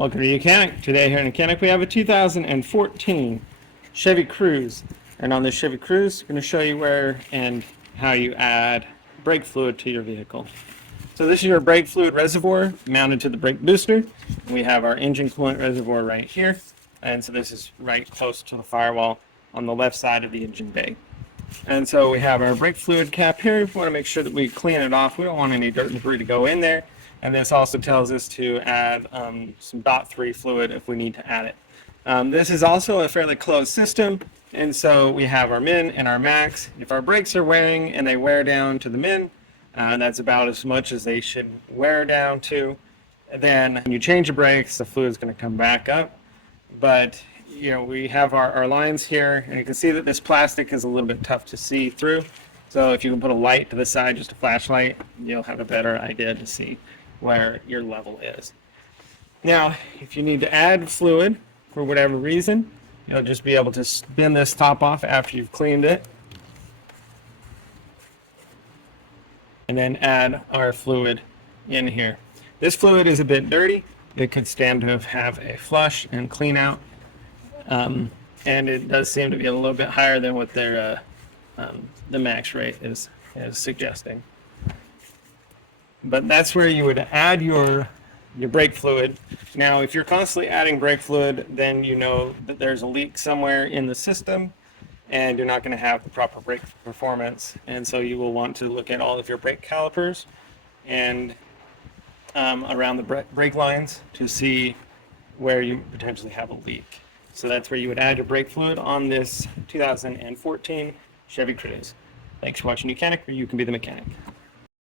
Welcome to YOUCANIC. Today here in YOUCANIC we have a 2014 Chevy Cruze. And on this Chevy Cruze, we're going to show you where and how you add brake fluid to your vehicle. So this is your brake fluid reservoir mounted to the brake booster. We have our engine coolant reservoir right here. And so this is right close to the firewall on the left side of the engine bay. And so we have our brake fluid cap here. We want to make sure that we clean it off. We don't want any dirt and debris to go in there. And this also tells us to add some .3 fluid if we need to add it. This is also a fairly closed system, and so we have our min and our max. If our brakes are wearing and they wear down to the min, that's about as much as they should wear down to. Then when you change the brakes, the fluid is going to come back up. But you know, we have our lines here, and you can see that this plastic is a little bit tough to see through. So if you can put a light to the side, just a flashlight, you'll have a better idea to see where your level is. Now, if you need to add fluid for whatever reason, you'll just be able to spin this top off after you've cleaned it, and then add our fluid in here. This fluid is a bit dirty. It could stand to have a flush and clean out, and it does seem to be a little bit higher than what their the max rate is suggesting. But that's where you would add your brake fluid. Now, if you're constantly adding brake fluid, then you know that there's a leak somewhere in the system, and you're not going to have the proper brake performance. And so you will want to look at all of your brake calipers and around the brake lines to see where you potentially have a leak. So that's where you would add your brake fluid on this 2014 Chevy Cruze. Thanks for watching YOUCANIC, where you can be the mechanic.